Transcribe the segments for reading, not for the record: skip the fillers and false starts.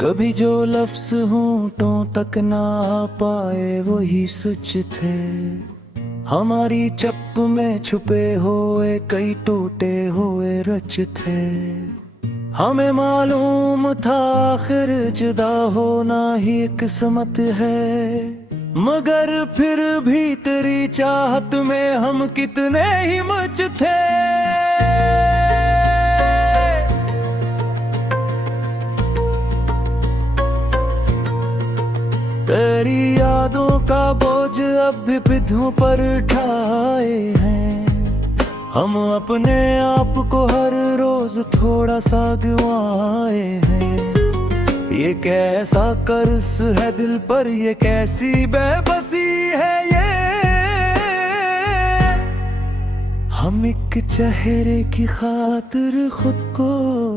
कभी जो लफ्ज होंठों तक ना आ पाए वही सच थे। हमारी चप्प में छुपे हुए कई टूटे हुए रच थे। हमें मालूम था आखिर जुदा होना ही किस्मत है, मगर फिर भी तेरी चाहत में हम कितने ही मच थे। तेरी यादों का बोझ अब भी पीठों पर ठाए हैं। हम अपने आप को हर रोज थोड़ा सा गंवाए हैं। ये कैसा कर्ज है दिल पर, ये कैसी बेबसी है ये। हम एक चेहरे की खातिर खुद को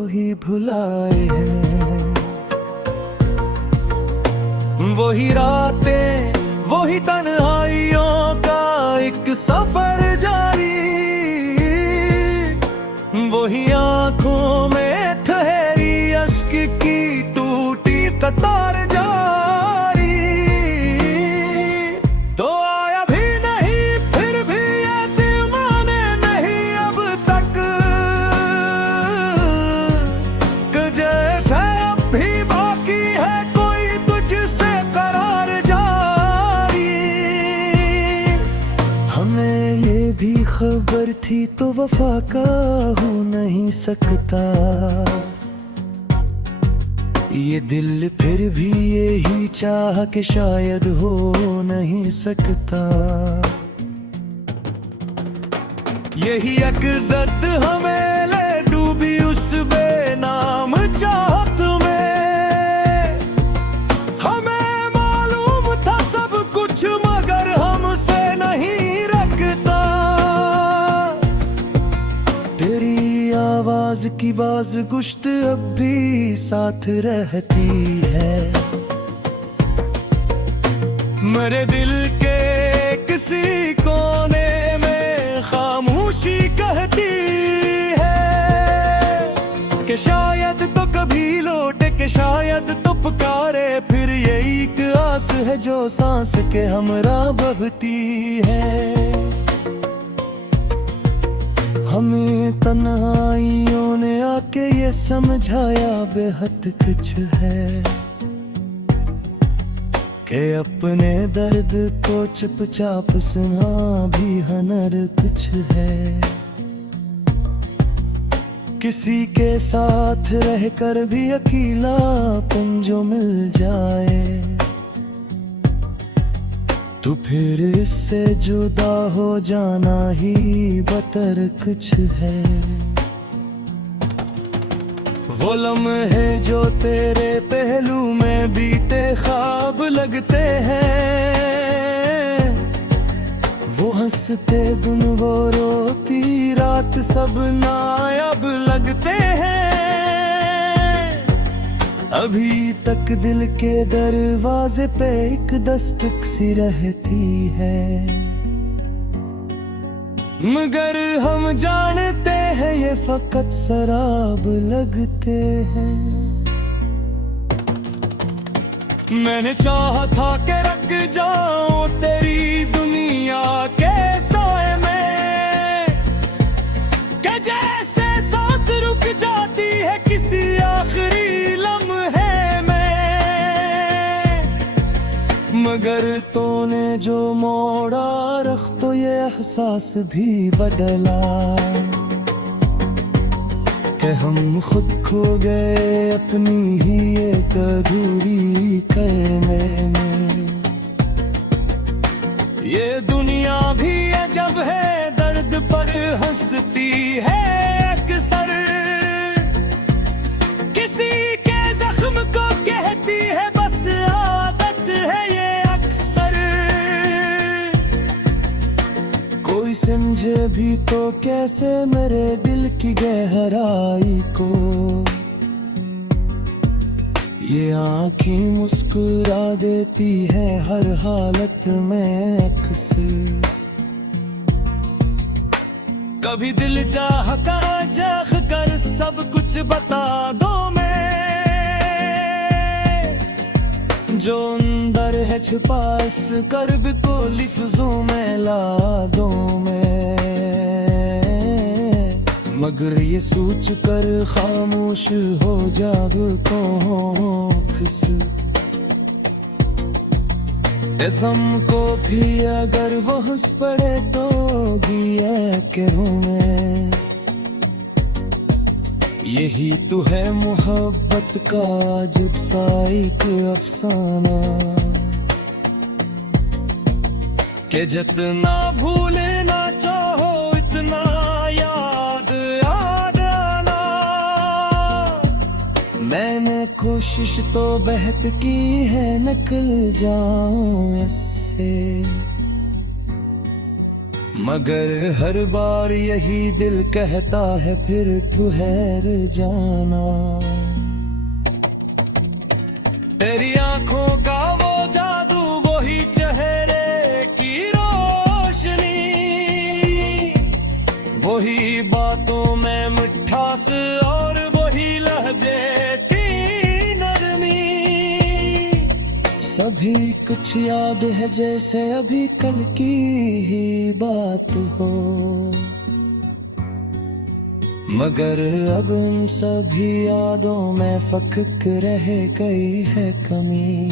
ही भुलाए हैं। वही रातें, वही तन्हाइयों का एक सफर जारी, वही आंखों में ठहरी अश्क की टूटी कतार जारी। तो आया भी नहीं फिर भी ये दिल माने नहीं अब तक, कि जैसे अब भी बाकी है कोई तुझसे करार जारी। हमें ये भी खबर थी तो वफा का हो नहीं सकता। ये दिल फिर भी यही चाह के शायद हो नहीं सकता। यही अक़ज़त हमें ले डूबी उस बेनाम चाहत में। हमें मालूम था सब कुछ मगर हमसे नहीं रखता। तेरी आवाज की बाज गुश्त अब भी साथ रहती है। मेरे दिल के किसी कोने में खामोशी कहती है कि शायद तो कभी लौटे, कि शायद तो पुकारे फिर। यही एक आस है जो सांस के हमरा बहती है। हमें तन्हाइयों ने आके ये समझाया बेहद कुछ है, कि अपने दर्द को चुपचाप सुना भी हनर कुछ है। किसी के साथ रहकर भी अकेलापन जो मिल जाए, तो फिर इससे जुदा हो जाना ही बतर कुछ है। वो लम्हे जो तेरे पहलू में बीते ख्वाब लगते हैं, वो हंसते दिन वो रोती रात सब नायाब लगते हैं। अभी तक दिल के दरवाजे पे एक दस्तक सी रहती है, मगर हम जानते हैं ये फकत शराब लगते हैं। मैंने चाहा था कि रख जाऊं तेरी दुनिया के साए में, कि जैसे सांस रुक जाती है किसी आखिरी लम्हे में। मगर तूने जो मोड़ा रख तो ये एहसास भी बदला, कि हम खुद खो गए अपनी ही एक अधूरी कहने में। ये दुनिया भी अजब है दर्द पर हंसती है अक्सर, किसी के जख्म को कहती है बस आदत है ये अक्सर। कोई समझे भी तो कैसे मेरे दिल की गहराई को, ये आँखें मुस्कुरा देती है हर हालत में अक्सर। कभी दिल चाह कर जाग कर सब कुछ बता दो मैं, जो अंदर है छुपा इस कर्ब को लिफ्जों में ला दूं मैं, मगर ये सोच कर खामोश हो जाग को किस इस्म को भी अगर वो हंस पड़े तो गिया करूं मैं। यही तो है मोहब्बत का अजब सा एक अफसाना, कि जितना भूलना चाहो इतना याद आना। मैंने कोशिश तो बेहद की है निकल जाऊं इससे, मगर हर बार यही दिल कहता है फिर ठहर जाना। तेरी आंखों का वो जादू, वही चेहरे की रोशनी, वही बातों में मिठास और वही लहजे की नरमी, सभी कुछ याद है जैसे अभी कल की ही बात हो। मगर अब इन सभी यादों में फक रह गई है कमी।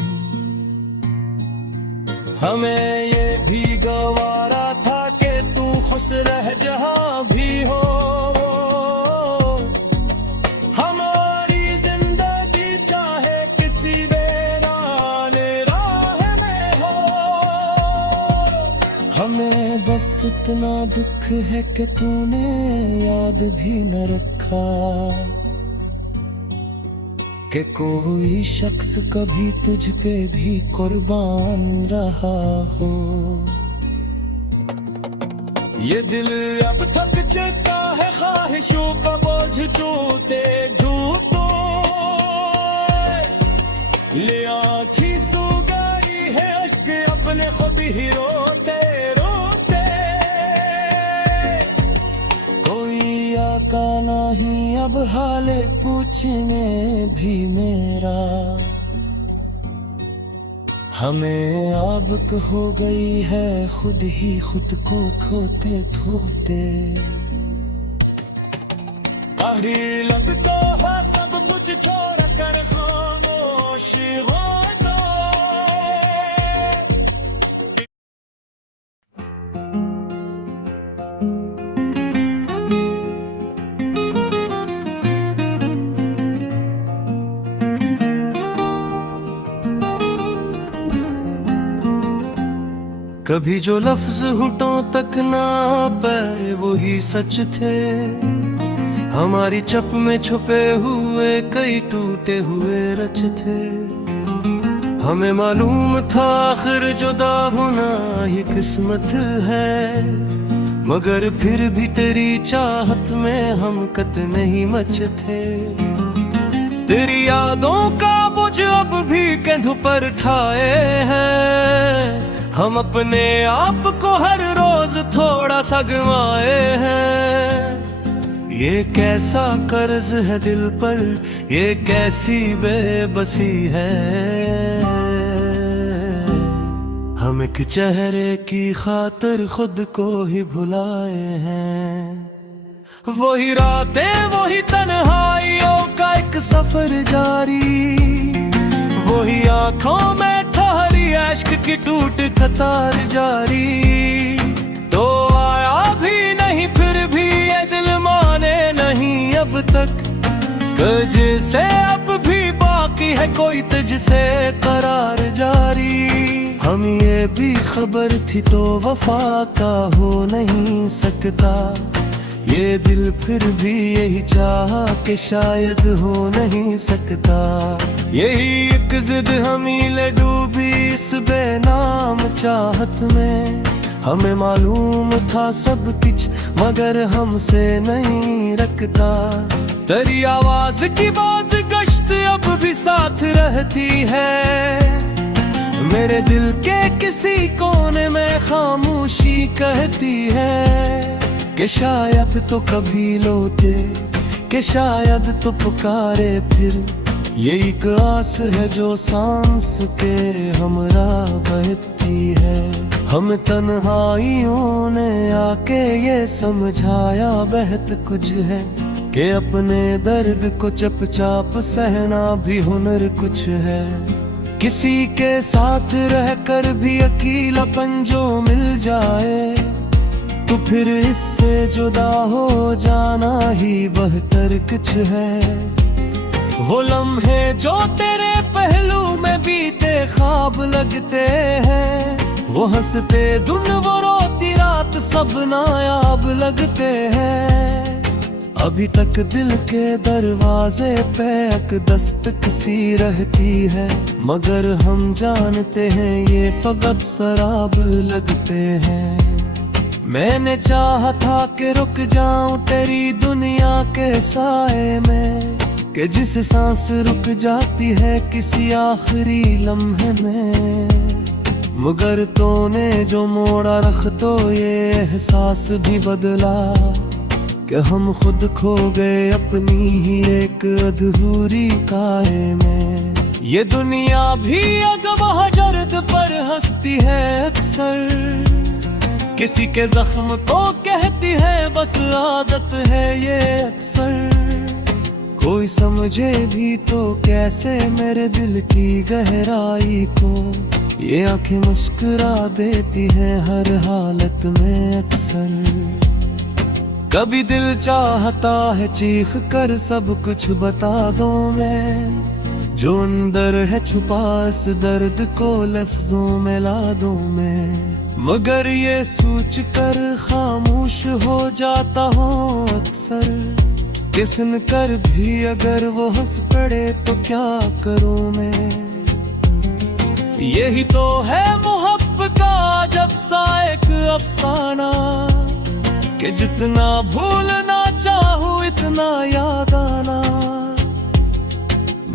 हमें ये भी गवारा था कि तू खुश रह जहां भी हो, हमारी जिंदगी चाहे किसी हमें बस इतना दुख है कि तूने याद भी न रखा, कि कोई शख्स कभी तुझ पे भी कुर्बान रहा हो। ये दिल अब थक चुका है ख्वाहिशों का बोझ ढोते झूठों, ले आँखी सो गई है अश्क अपने खुद ही रोते रोते। कोई आका नहीं अब हाल पूछने भी मेरा, हमें आबक हो गई है खुद ही खुद को खोते खोते। आखिरी लगता है सब कुछ छोड़ कर खामोश हो तो। कभी जो लफ्ज होठों तक ना पाए वही सच थे, हमारी चप में छुपे हुए कई टूटे हुए रच थे। हमें मालूम था आखिर जुदा होना ये किस्मत है, मगर फिर भी तेरी चाहत में हम कतने ही मच थे। तेरी यादों का बोझ अब भी कंधों पर ठाए हैं, हम अपने आप को हर रोज थोड़ा सा गंवाए हैं। ये कैसा कर्ज है दिल पर, ये कैसी बेबसी है, हम एक चेहरे की खातिर खुद को ही भुलाए हैं। वही रातें वही तन्हाइयों का एक सफर जारी, वही आंखों में ठहरी अश्क की टूट कतार जारी। तो आया भी नहीं फिर भी ये दिल माने नहीं अब तक, तुझसे अब भी बाकी है कोई तुझसे करार जारी। हम ये भी खबर थी तो वफा का हो नहीं सकता, ये दिल फिर भी यही चाहा कि शायद हो नहीं सकता। यही एक जिद हमी ले डूबी इस बेनाम चाहत में, हमें मालूम था सब कुछ मगर हमसे नहीं रखता। तेरी आवाज की बाज गश्त अब भी साथ रहती है, मेरे दिल के किसी कोने में खामोशी कहती है कि शायद तो कभी लौटे, कि शायद तो पुकारे फिर। ये एक आस है जो सांस के हमरा बहती है। हम तन्हाइयों ने आके ये समझाया बहत कुछ है कि अपने दर्द को चुपचाप सहना भी हुनर कुछ है। किसी के साथ रहकर भी अकेलापन जो मिल जाए तो फिर इससे जुदा हो जाना ही बेहतर कुछ है। वो लम्हे जो तेरे पहलू में बीते ख्वाब लगते हैं, वो हंसते दिन वो रोती रात सब नायाब लगते हैं। अभी तक दिल के दरवाजे पे एक दस्तक सी रहती है, मगर हम जानते हैं ये फकत शराब लगते हैं। मैंने चाहा था कि रुक जाऊं तेरी दुनिया के साए में, कि जिस सांस रुक जाती है किसी आखिरी लम्हे में, मगर तूने जो मोड़ा रख तो ये एहसास भी बदला कि हम खुद खो गए अपनी ही एक अधूरी काहे में। ये दुनिया भी अगवा जर्द पर हंसती है अक्सर, किसी के जख्म को कहती है बस आदत है ये अक्सर। कोई समझे भी तो कैसे मेरे दिल की गहराई को, ये आंखें मुस्कुरा देती हैं हर हालत में अक्सर। कभी दिल चाहता है चीख कर सब कुछ बता दूं मैं, जो अंदर है छुपा इस दर्द को लफ्जों में ला दूं मैं, मगर ये सोच कर खामोश हो जाता हूँ अक्सर कि सुनकर भी अगर वो हंस पड़े तो क्या करूँ मैं। यही तो है मोहब्बत का जब सा एक अफसाना, कि जितना भूलना चाहूँ इतना याद आना।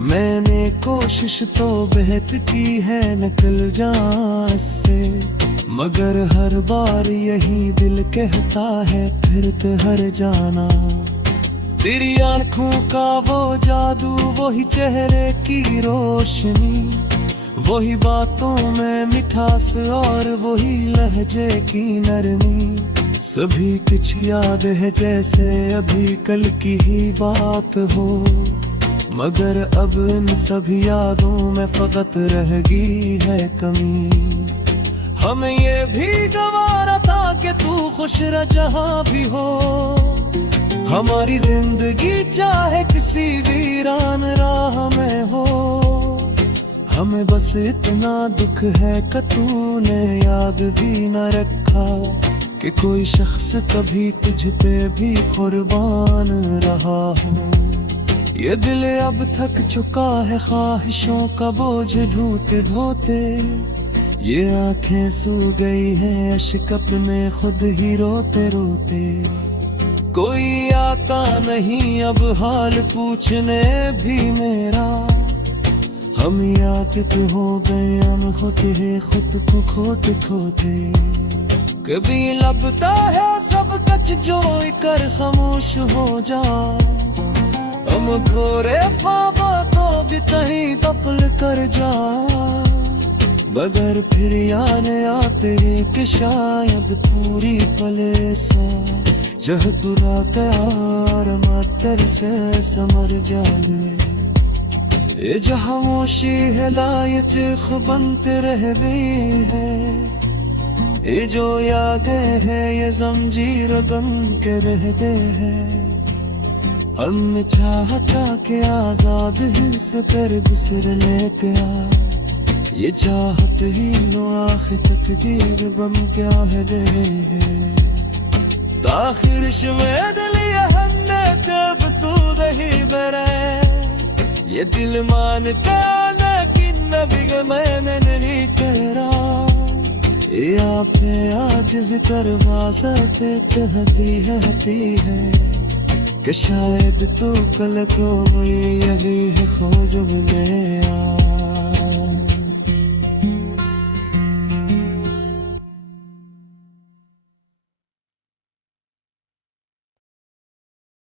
मैंने कोशिश तो बेहद की है निकल जाने से, मगर हर बार यही दिल कहता है फिर हर जाना। तेरी आंखों का वो जादू, वही चेहरे की रोशनी, वही बातों में मिठास और वही लहजे की नरमी, सभी कुछ याद है जैसे अभी कल की ही बात हो, मगर अब इन सभी यादों में फकत रह गई है कमी। हमें ये भी गवारा था कि तू खुश रह जहाँ भी हो, हमारी जिंदगी चाहे किसी वीरान राह में हो। हमें बस इतना दुख है कि तूने याद भी न रखा कि कोई शख्स कभी तुझ पे भी कुर्बान रहा हो। ये दिल अब थक चुका है ख्वाहिशों का बोझ ढूंढते ढोते, ये आंखें सू गई हैं अश्क अपने खुद ही रोते रोते। कोई आता नहीं अब हाल पूछने भी मेरा, हम याद तो हो गए हम होते हैं खुद को खोते खोते। कभी लगता है सब कुछ जो कर खामोश हो जा, हम घोरे ख्वाबों को भी कहीं दफल कर जा, मगर फिर याद आते कि शायद पूरी पले सा जह तुरा प्यार मातर से समर जाए। ये जो खामोशी है लायच खुबनते रह गई है, ये जो यादें हैं ये जंजीर बन के रहते हैं। हमने चाहता कि आजाद ही से पर गुजर लेते आ, ये चाहत ही नो आखिर तकदीर बन क्या है दे ताखिर शुमेद लिया हमने जब तू नहीं बरे। ये दिल मानता लेकिन नबी मैंने नहीं तेरा, यहाँ पे आज भी दरवाजा पे कहती है कि शायद तू कल को यही है खोज में आ।